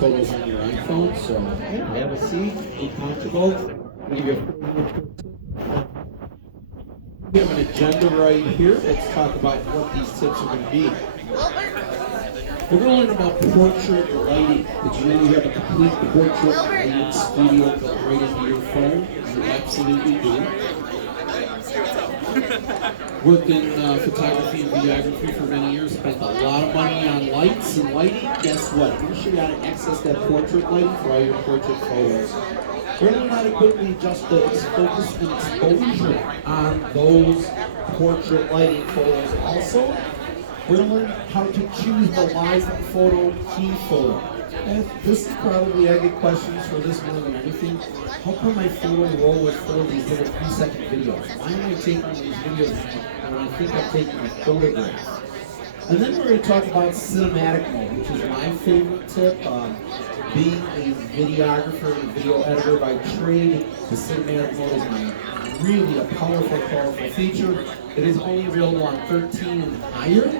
photos on your iPhone. So have a seat, be comfortable. We have an agenda right here. Let's talk about what these tips are going to be. We're going to learn about portrait lighting. Did you know you have a complete portrait lighting studio built right into your phone? You absolutely do. Worked in photography and videography for many years, spent a lot of money on lights and lighting. Guess what? We're sure you got to access that portrait lighting for all your portrait photos. We're going to learn how to quickly adjust the focus and exposure on those portrait lighting photos. Also, we're going to learn how to choose the live photo key photo. And this is probably, I get questions for this more than anything. How come my photo roll with 4 of these little 3-second videos? Why am I taking these videos when I think I'm taking a photograph? And then we're going to talk about cinematic mode, which is my favorite tip. Being a videographer and video editor by trade, the cinematic mode is really a powerful feature. It is only available on 13 and higher.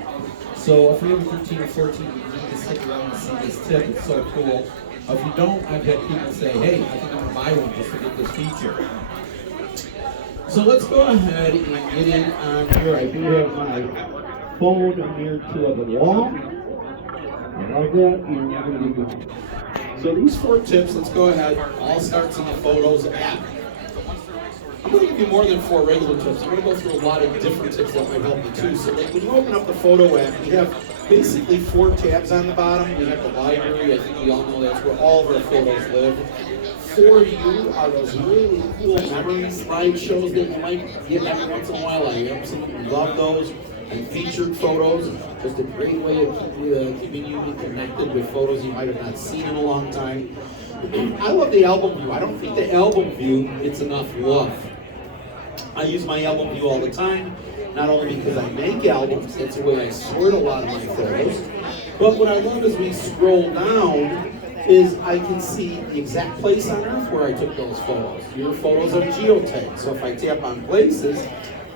So if you have a 13 or 14, you need to stick around and see this tip. It's so cool. If you don't, I've had people say, hey, I think I'm going to buy one just to get this feature. So let's go ahead and get in on here. I do have my phone near to the wall. I love that. And we're going to be going. So these 4 tips, let's go ahead. All starts in the Photos app. I'm going to give you more than 4 regular tips. I'm going to go through a lot of different tips that might help you too. So like when you open up the Photo app, you have basically 4 tabs on the bottom. You have the library. I think we all know that's where all of our photos live. For you are those really cool memory slideshows that you might get every once in a while. I absolutely love those. And featured photos, just a great way of keeping you connected with photos you might have not seen in a long time. I love the album view. I don't think the album view gets enough love. I use my album view all the time, not only because I make albums, that's the way I sort a lot of my photos, but what I love is we scroll down is I can see the exact place on Earth where I took those photos. Your photos are geotagged, so if I tap on places,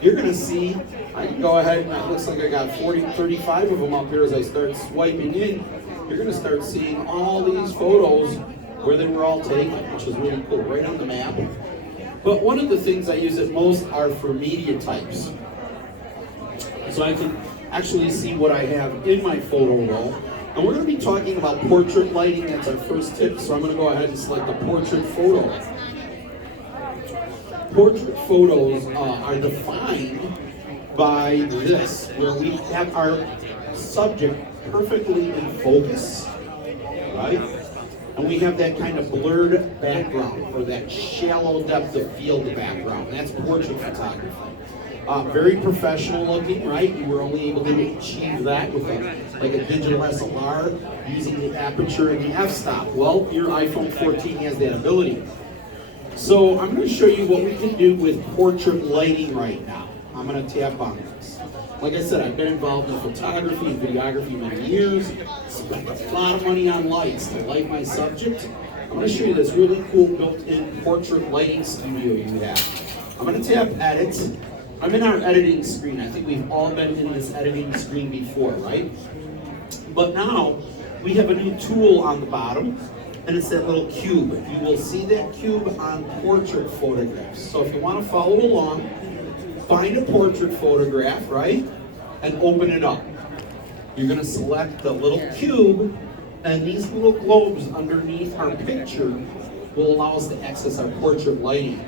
you're going to see, I can go ahead and it looks like I got 35 of them up here as I start swiping in. You're going to start seeing all these photos where they were all taken, which is really cool, right on the map. But one of the things I use it most are for media types. So I can actually see what I have in my photo roll. And we're going to be talking about portrait lighting. That's our first tip. So I'm going to go ahead and select a portrait photo. Portrait photos are defined by this, where we have our subject perfectly in focus, right? And we have that kind of blurred background, or that shallow depth of field background. That's portrait photography. Very professional looking, right? You were only able to achieve that with a digital SLR using the aperture and the f-stop. Well, your iPhone 14 has that ability. So I'm going to show you what we can do with portrait lighting right now. I'm going to tap on this. Like I said, I've been involved in photography and videography many years. Spent a lot of money on lights to light my subject. I'm going to show you this really cool built-in portrait lighting studio you have. I'm going to tap Edit. I'm in our editing screen. I think we've all been in this editing screen before, right? But now we have a new tool on the bottom. And it's that little cube. You will see that cube on portrait photographs. So if you want to follow along, find a portrait photograph, right? And open it up. You're going to select the little cube, and these little globes underneath our picture will allow us to access our portrait lighting.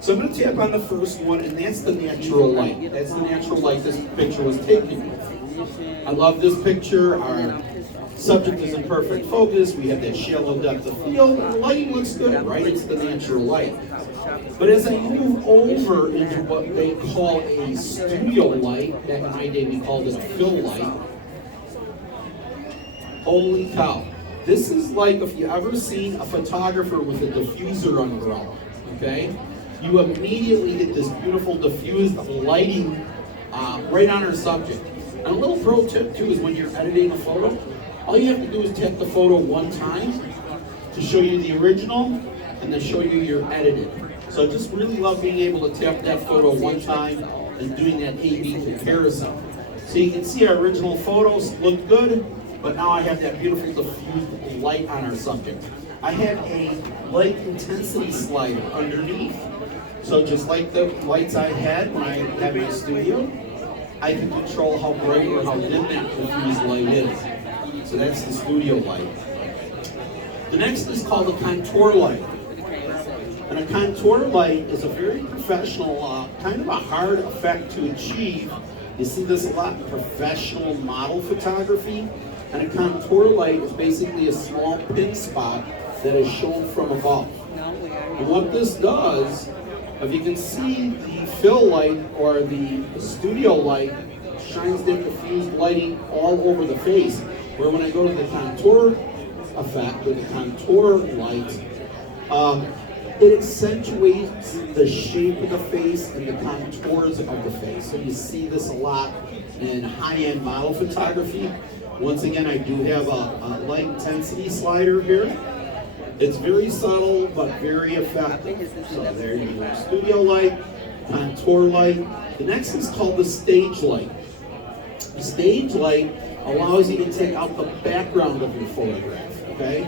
So I'm going to tap on the first one, and that's the natural light. That's the natural light this picture was taken with. I love this picture. Our subject is in perfect focus. We have that shallow depth of field. The lighting looks good, right? It's the natural light. But as I move over into what they call a studio light, back in my day we called it a fill light. Holy cow. This is like if you ever seen a photographer with a diffuser umbrella, okay? You immediately get this beautiful diffused lighting right on our subject. And a little pro tip too is when you're editing a photo, all you have to do is tap the photo one time to show you the original and then show you your edited. So I just really love being able to tap that photo one time and doing that A/B comparison. So you can see our original photos look good. but now I have that beautiful diffused light on our subject. I have a light intensity slider underneath. So just like the lights I had when I had my studio, I can control how bright or how dim that diffused light is. So that's the studio light. The next is called a contour light. And a contour light is a very professional, kind of a hard effect to achieve. You see this a lot in professional model photography. And a contour light is basically a small pin spot that is shown from above. And what this does, if you can see the fill light or the studio light shines that diffused lighting all over the face, where when I go to the contour effect or the contour light, it accentuates the shape of the face and the contours of the face. So you see this a lot in high-end model photography. Once again, I do have a light intensity slider here. It's very subtle, but very effective. So there you go, studio light, contour light. The next is called the stage light. The stage light allows you to take out the background of your photograph, okay?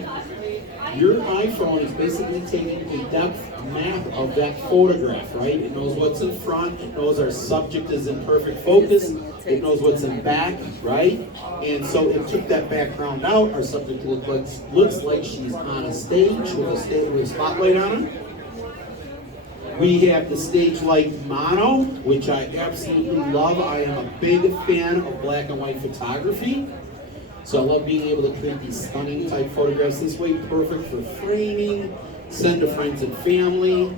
Your iPhone is basically taking a depth map of that photograph, right? It knows what's in front, it knows our subject is in perfect focus, it knows what's in back, right? And so it took that background out. Our subject looks like she's on a stage with a spotlight on her. We have the stage light mono, which I absolutely love. I am a big fan of black and white photography. So I love being able to create these stunning type photographs this way, perfect for framing, send to friends and family,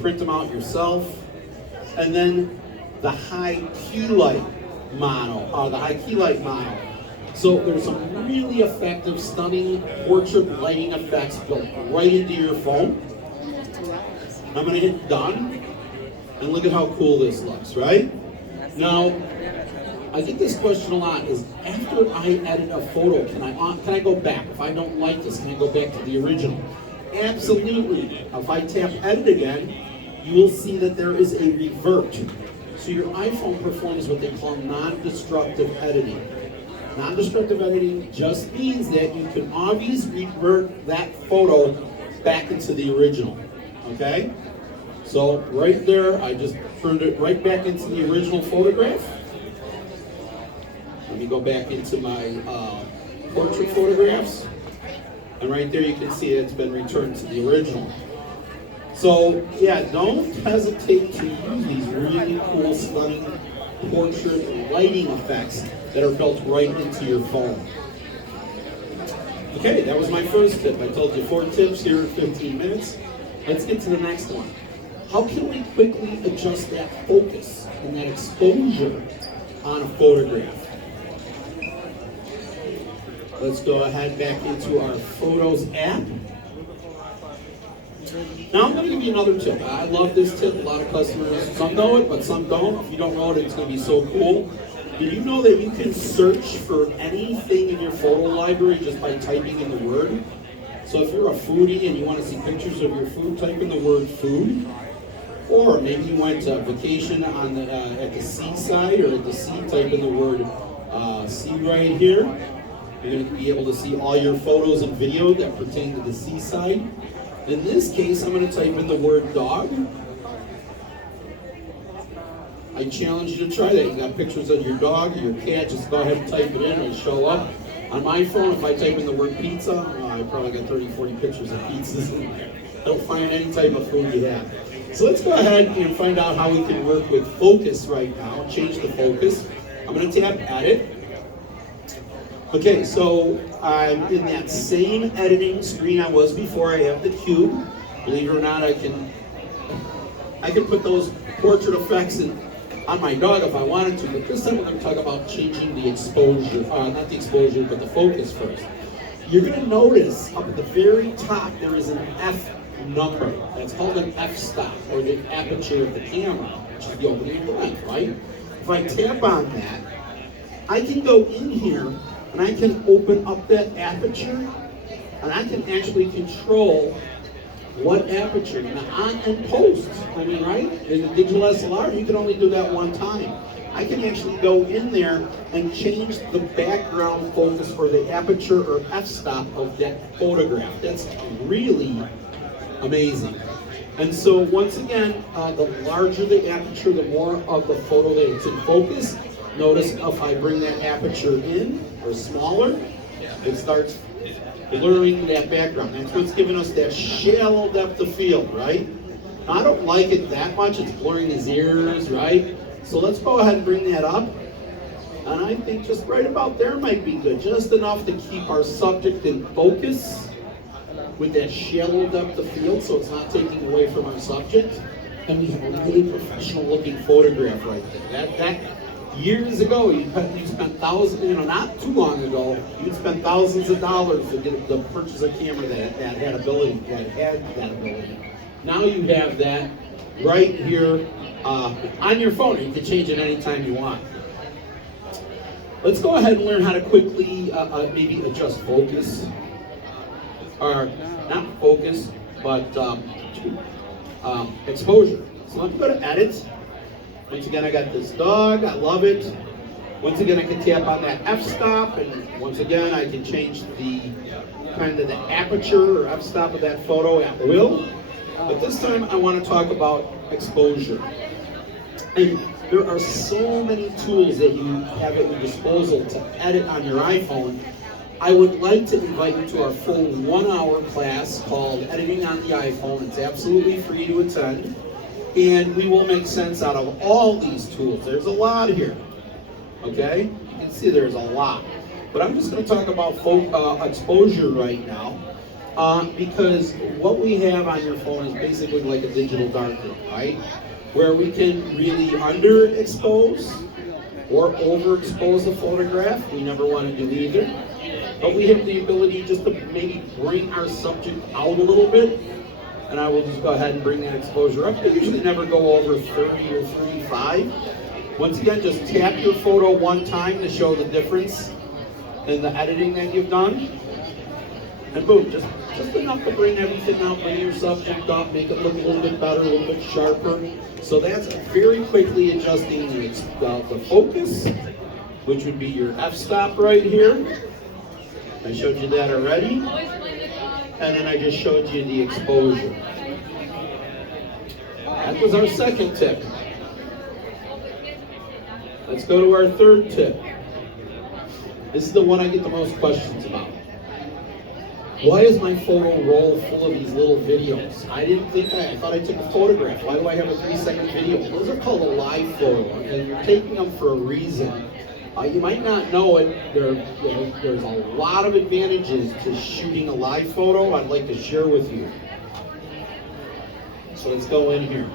print them out yourself. And then the high key light mono, So there's some really effective, stunning portrait lighting effects built right into your phone. I'm gonna hit done, and look at how cool this looks, right? Now, I get this question a lot, is after I edit a photo, can I go back? If I don't like this, can I go back to the original? Absolutely. If I tap edit again, you will see that there is a revert. So your iPhone performs what they call non-destructive editing. Non-destructive editing just means that you can always revert that photo back into the original, okay? So right there, I just turned it right back into the original photograph. Let me go back into my portrait photographs. And right there you can see it's been returned to the original. So yeah, don't hesitate to use these really cool, stunning portrait lighting effects that are built right into your phone. Okay, that was my first tip. I told you 4 tips here in 15 minutes. Let's get to the next one. How can we quickly adjust that focus and that exposure on a photograph? Let's go ahead back into our Photos app. Now I'm going to give you another tip. I love this tip. A lot of customers, some know it, but some don't. If you don't know it, it's going to be so cool. Did you know that you can search for anything in your photo library just by typing in the word? So if you're a foodie and you want to see pictures of your food, type in the word food. Or maybe you went to vacation on at the seaside or at the sea, type in the word sea right here. You're going to be able to see all your photos and video that pertain to the seaside. In this case, I'm going to type in the word dog. I challenge you to try that. You got pictures of your dog or your cat, just go ahead and type it in, it'll show up. On my phone, if I type in the word pizza, I probably got 30, 40 pictures of pizzas in there. Don't find any type of food you have. So let's go ahead and find out how we can work with focus right now, change the focus. I'm going to tap edit. Okay, so I'm in that same editing screen I was before. I have the cube. Believe it or not, I can put those portrait effects on my dog if I wanted to, but this time we're going to talk about changing the exposure, not the exposure, but the focus first. You're going to notice up at the very top there is an F number. That's called an f-stop, or the aperture of the camera, which is the opening of the lens, right? If I tap on that, I can go in here and I can open up that aperture, and I can actually control what aperture. Now, on and post, right? In the digital SLR, you can only do that one time. I can actually go in there and change the background focus or the aperture or f-stop of that photograph. That's really amazing. And so once again, the larger the aperture, the more of the photo that it's in focus. Notice if I bring that aperture in or smaller, it starts blurring that background. That's what's giving us that shallow depth of field, right? Now, I don't like it that much. It's blurring his ears, right? So let's go ahead and bring that up. And I think just right about there might be good. Just enough to keep our subject in focus with that shallow depth of field so it's not taking away from our subject. And we have a really professional looking photograph right there. That years ago, you spent thousands, not too long ago, you'd spend thousands of dollars to purchase a camera that had that ability. Now you have that right here on your phone. You can change it anytime you want. Let's go ahead and learn how to quickly maybe adjust focus. Or not focus, but exposure. So let me go to edit. Once again, I got this dog, I love it. Once again, I can tap on that f-stop, and once again, I can change the kind of the aperture or f-stop of that photo at will. But this time, I want to talk about exposure. And there are so many tools that you have at your disposal to edit on your iPhone. I would like to invite you to our full 1-hour class called Editing on the iPhone. It's absolutely free to attend. And we will make sense out of all these tools. There's a lot here, okay? You can see there's a lot. But I'm just going to talk about exposure right now because what we have on your phone is basically like a digital darkroom, right? Where we can really underexpose or overexpose a photograph. We never want to do either. But we have the ability just to maybe bring our subject out a little bit. And I will just go ahead and bring that exposure up. I usually never go over 30 or 35. Once again, just tap your photo one time to show the difference in the editing that you've done. And boom, just enough to bring everything out, bring your subject up, make it look a little bit better, a little bit sharper. So that's very quickly adjusting the focus, which would be your f-stop right here. I showed you that already. And then I just showed you the exposure. That was our second tip. Let's go to our third tip. This is the one I get the most questions about. Why is my photo roll full of these little videos? I thought I took a photograph. Why do I have a 3-second video? Those are called a live photo, and you're taking them for a reason. You might not know it. There's a lot of advantages to shooting a live photo I'd like to share with you. So let's go in here.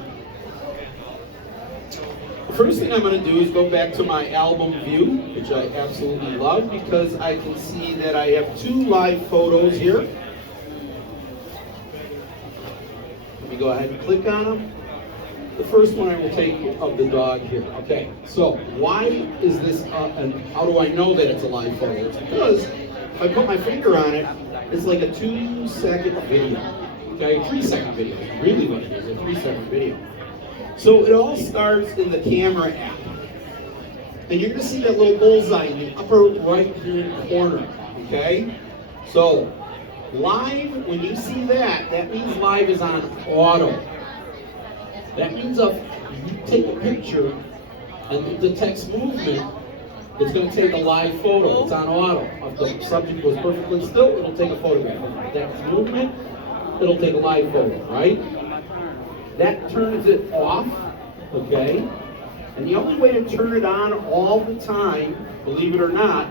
The first thing I'm going to do is go back to my album view, which I absolutely love because I can see that I have 2 live photos here. Let me go ahead and click on them. The first one I will take of the dog here. Okay, so why is this, and how do I know that it's a live photo? It's because if I put my finger on it, it's like a 2-second video. Okay, 3-second video. Really what it is, a 3-second video. So it all starts in the camera app. And you're going to see that little bullseye in the upper right-hand corner. Okay? So, live, when you see that, that means live is on auto. That means if you take a picture and it detects movement, it's going to take a live photo. It's on auto. If the subject was perfectly still, it'll take a photograph. If it detects movement, it'll take a live photo, right? That turns it off, okay? And the only way to turn it on all the time, believe it or not,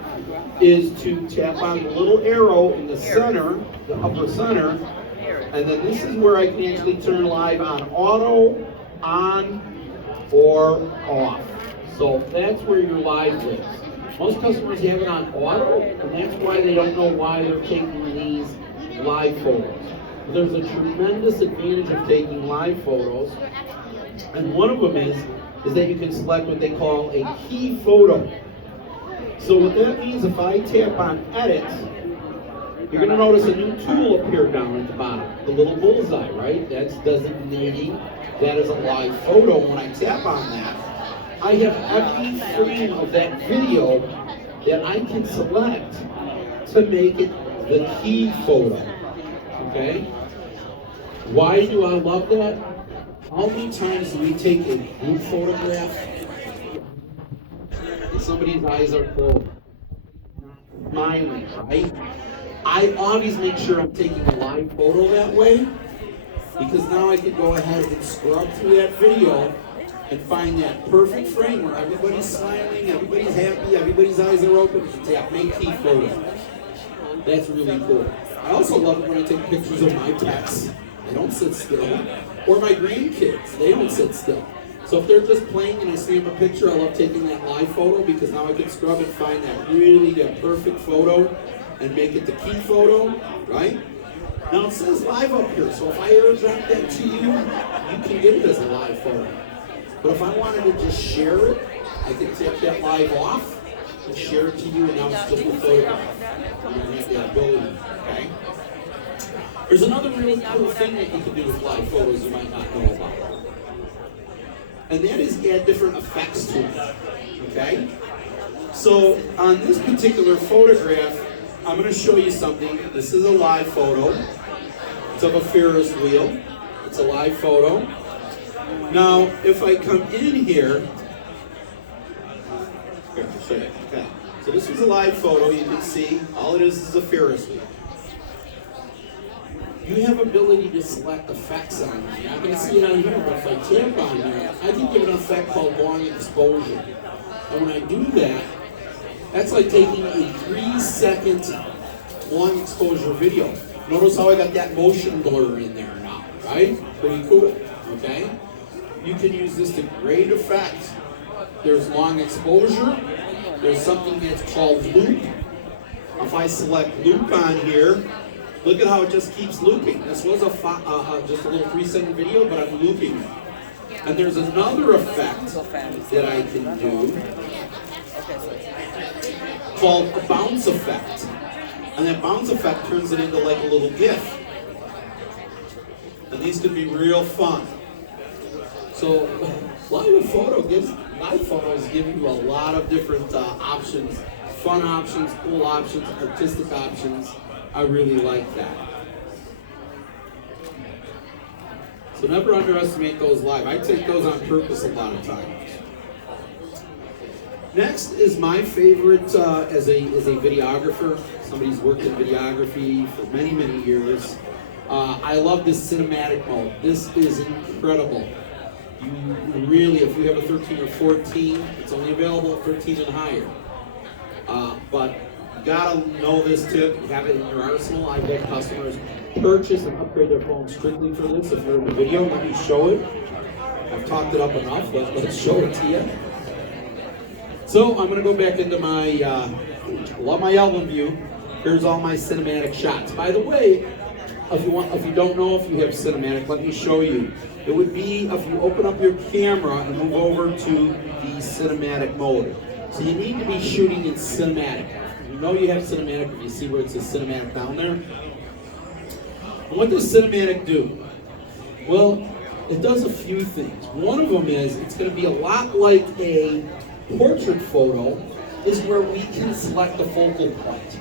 is to tap on the little arrow in the center, the upper center, and then this is where I can actually turn live on auto, on, or off. So that's where your live lives. Most customers have it on auto, and that's why they don't know why they're taking these live photos. There's a tremendous advantage of taking live photos, and one of them is that you can select what they call a key photo. So what that means, if I tap on edit, you're going to notice a new tool appear down at the bottom, the little bullseye, right? That's designating that as a live photo. When I tap on that, I have every frame of that video that I can select to make it the key photo. Okay? Why do I love that? How many times do we take a group photograph and somebody's eyes are closed, smiling, right? I always make sure I'm taking a live photo that way, because now I can go ahead and scrub through that video and find that perfect frame where everybody's smiling, everybody's happy, everybody's eyes are open, and tap make key photo. That's really cool. I also love it when I take pictures of my pets. They don't sit still. Or my grandkids, they don't sit still. So if they're just playing and I see them a picture, I love taking that live photo, because now I can scrub and find that perfect photo and make it the key photo, right? Now it says live up here, so if I airdrop that to you, you can get it as a live photo. But if I wanted to just share it, I can take that live off and share it to you, and now it's just a photograph. You don't have that ability, okay? There's another really cool thing that you can do with live photos you might not know about. And that is add different effects to it, okay? So on this particular photograph, I'm going to show you something. This is a live photo. It's of a Ferris wheel. It's a live photo. Now, if I come in here, I'll show you. Okay. So this is a live photo. You can see all it is a Ferris wheel. You have ability to select effects on it. You're not going to see it on here, but if I tap on here, I can give it an effect called long exposure. And when I do that, that's like taking a 3-second long exposure video. Notice how I got that motion blur in there now, right? Pretty cool, okay? You can use this to great effect. There's long exposure. There's something that's called loop. If I select loop on here, look at how it just keeps looping. This was just a little 3-second video, but I'm looping it. And there's another effect that I can do called a bounce effect. And that bounce effect turns it into like a little GIF. And these could be real fun. So live photos give you a lot of different options, fun options, cool options, artistic options. I really like that. So never underestimate those live. I take those on purpose a lot of times. Next is my favorite as a videographer. Somebody's worked in videography for many, many years. I love this cinematic mode. This is incredible. You really, if you have a 13 or 14, it's only available at 13 and higher. But you gotta know this tip. You have it in your arsenal. I've had customers purchase and upgrade their phone strictly for this. If you're in the video, let me show it. I've talked it up enough. Let's show it to you. So I'm gonna go back into my love my album view. Here's all my cinematic shots. By the way, if you don't know if you have cinematic, let me show you. It would be if you open up your camera and move over to the cinematic mode. So you need to be shooting in cinematic. You know you have cinematic if you see where it says cinematic down there. And what does cinematic do? Well, it does a few things. One of them is it's going to be a lot like a portrait photo, is where we can select the focal point.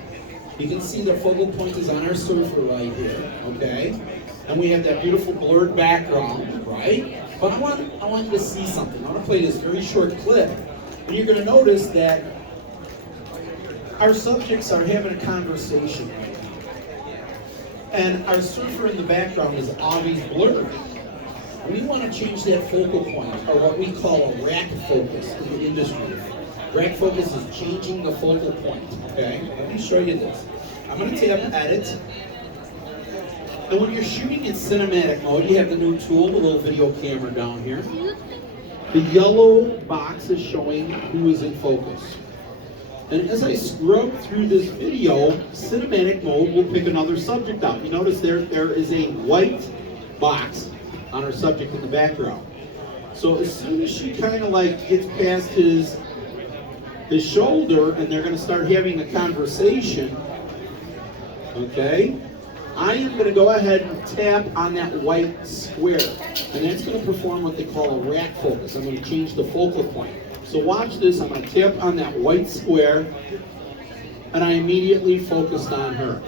You can see the focal point is on our surfer right here, okay? And we have that beautiful blurred background, right? But I want you to see something. I want to play this very short clip, and you're going to notice that our subjects are having a conversation right now. And our surfer in the background is always blurred. We want to change that focal point, or what we call a rack focus in the industry. Rack focus is changing the focal point, okay? Let me show you this. I'm going to tap Edit. And when you're shooting in cinematic mode, you have the new tool, the little video camera down here. The yellow box is showing who is in focus. And as I scrub through this video, cinematic mode will pick another subject out. You notice there is a white box on our subject in the background. So as soon as she kind of like gets past his shoulder and they're going to start having a conversation, okay, I am going to go ahead and tap on that white square, and that's going to perform what they call a rack focus. I'm going to change the focal point. So watch this. I'm going to tap on that white square, and I immediately focused on her.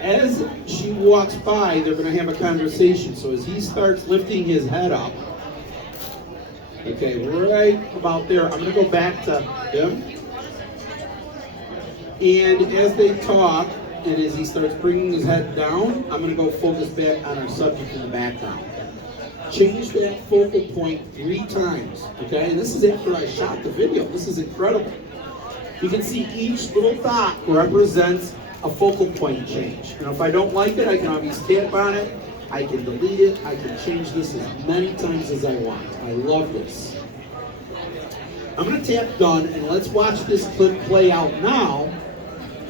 As she walks by, they're going to have a conversation. So as he starts lifting his head up, okay, right about there, I'm going to go back to him. And as they talk, and as he starts bringing his head down, I'm going to go focus back on our subject in the background. Change that focal point 3 times, okay? And this is after I shot the video. This is incredible. You can see each little dot represents a focal point change. And if I don't like it, I can always tap on it, I can delete it, I can change this as many times as I want. I love this. I'm going to tap done, and let's watch this clip play out now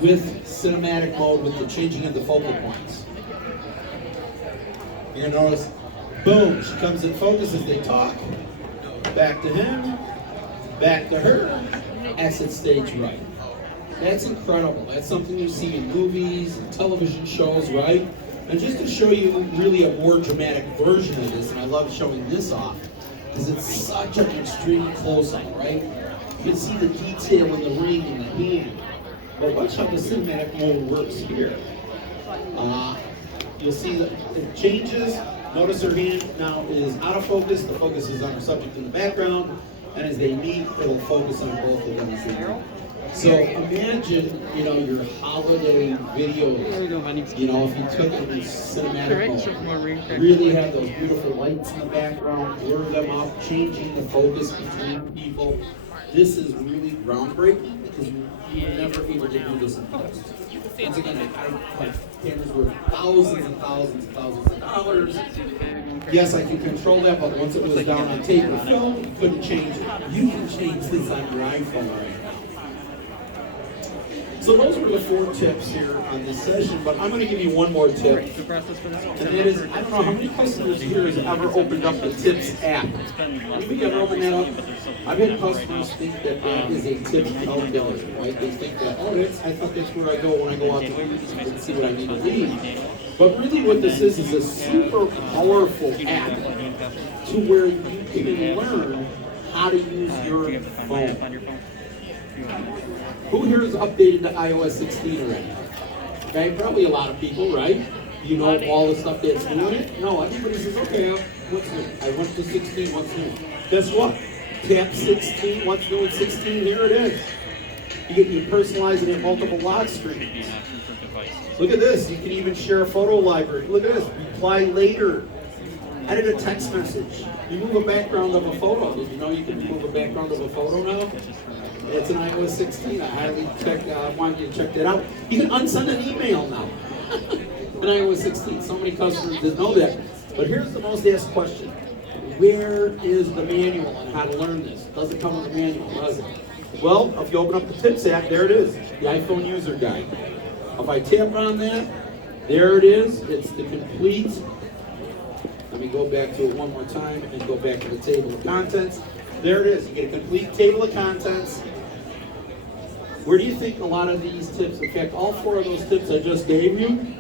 with cinematic mode with the changing of the focal points. You're going to notice, boom, she comes in focus as they talk. Back to him, back to her, exit stage right. That's incredible. That's something you see in movies and television shows, right? And just to show you really a more dramatic version of this, and I love showing this off, because it's such an extreme close-up, right? You can see the detail in the ring and the hand. But watch how the cinematic mode works here. You'll see that it changes. Notice her hand now is out of focus. The focus is on her subject in the background. And as they meet, it'll focus on both of them as they meet. So imagine, your holiday videos, if you took it in cinematic mode, really have those beautiful lights in the background, blur them up, changing the focus between people. This is really groundbreaking because we were never able to do this in post. Once again, my cameras were thousands and thousands and thousands of dollars. Yes, I can control that, but once it was down on tape or film, you couldn't change it. You can change this on your iPhone right now. So those were the 4 tips here on this session, but I'm going to give you one more tip. And that is, I don't know how many customers here has ever opened up the Tips app. Anybody ever opened that up? I've had customers think that that is a tip calculator, right? They think that, I thought that's where I go when I go out to eat and see what I need to leave. But really what this is a super powerful app to where you can learn how to use your phone. Who here is updated to iOS 16 already? Okay, probably a lot of people, right? You know all the stuff that's new in it? No, everybody says, okay, what's new? I went to 16, what's new? Guess what? Tap 16, what's new in 16? Here it is. You can personalize it in multiple lock screens. Look at this, you can even share a photo library. Look at this, reply later. Edit a text message. Remove a background of a photo. Did you know you can remove a background of a photo now? It's an iOS 16. I highly want you to check that out. You can unsend an email now. In iOS 16. So many customers didn't know that. But here's the most asked question. Where is the manual on how to learn this? Doesn't come with a manual, does it? Well, if you open up the Tips app, there it is. The iPhone user guide. If I tap on that, there it is. It's the complete. Let me go back to it one more time and go back to the table of contents. There it is. You get a complete table of contents. Where do you think a lot of these tips, in fact, all 4 of those tips I just gave you,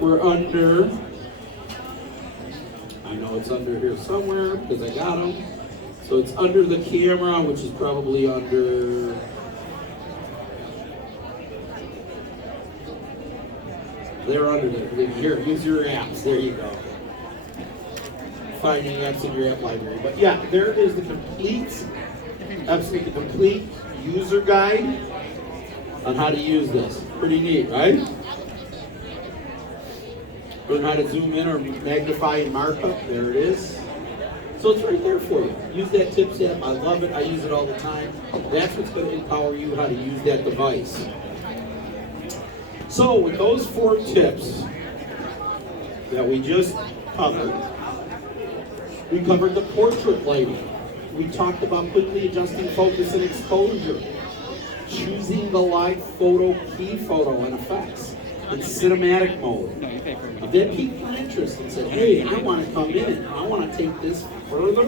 were under, I know it's under here somewhere because I got them. So it's under the camera, which is probably under, they're under there. Here, use your apps. There you go. Finding apps in your app library. But yeah, there is the complete, absolutely complete user guide on how to use this. Pretty neat, right? Learn how to zoom in or magnify and mark up. There it is. So it's right there for you. Use that Tips app. I love it. I use it all the time. That's what's going to empower you how to use that device. So with those 4 tips that we just covered, we covered the portrait lighting. We talked about quickly adjusting focus and exposure, choosing the live photo, key photo, and effects in cinematic mode. If that piqued my interest and said, hey, I want to come in, I want to take this further,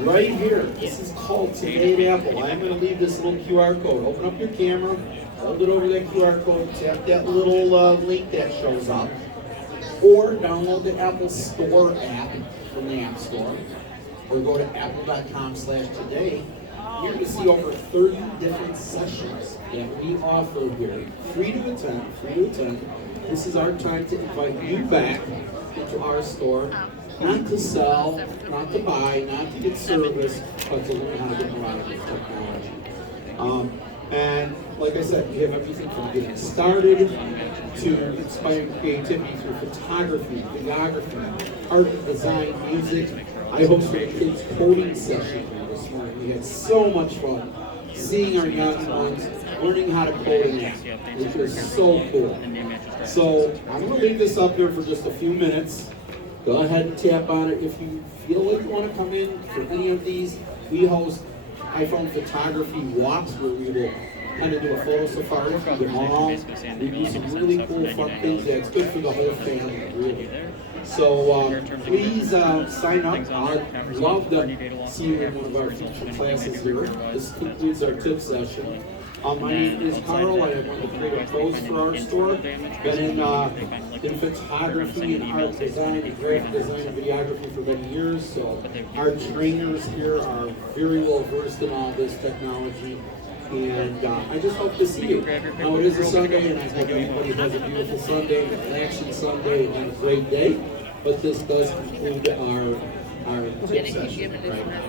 right here. This is called Today at Apple. I'm going to leave this little QR code. Open up your camera, hold it over that QR code, tap that little link that shows up, or download the Apple Store app from the App Store, or go to apple.com/today. You're going to see over 30 different sessions that we offer here, free to attend. This is our time to invite you back into our store, not to sell, not to buy, not to get service, but to learn how to get more out of this technology. And like I said, we have everything from getting started to inspiring creativity through photography, videography, art and design, music. I hosted a kids coding session here this morning. We had so much fun seeing our young ones learning how to code an app, which was so cool. So I'm going to leave this up there for just a few minutes. Go ahead and tap on it. If you feel like you want to come in for any of these, we host iPhone photography walks where we will kind of do a photo safari through the mall. We do some really cool, fun things that's good for the whole family, really. So please sign up. I'd love to see you in one of our future classes here. This concludes our tip session. My name is Carl. I am one of the creative pros for our store. Been in photography and art design, and graphic design and videography for many years. So our trainers here are very well versed in all this technology. And I just hope to see you. Now it is a Sunday, and I hope everybody has a beautiful Sunday, a relaxing Sunday, and a great day. But this does conclude our tip session right now.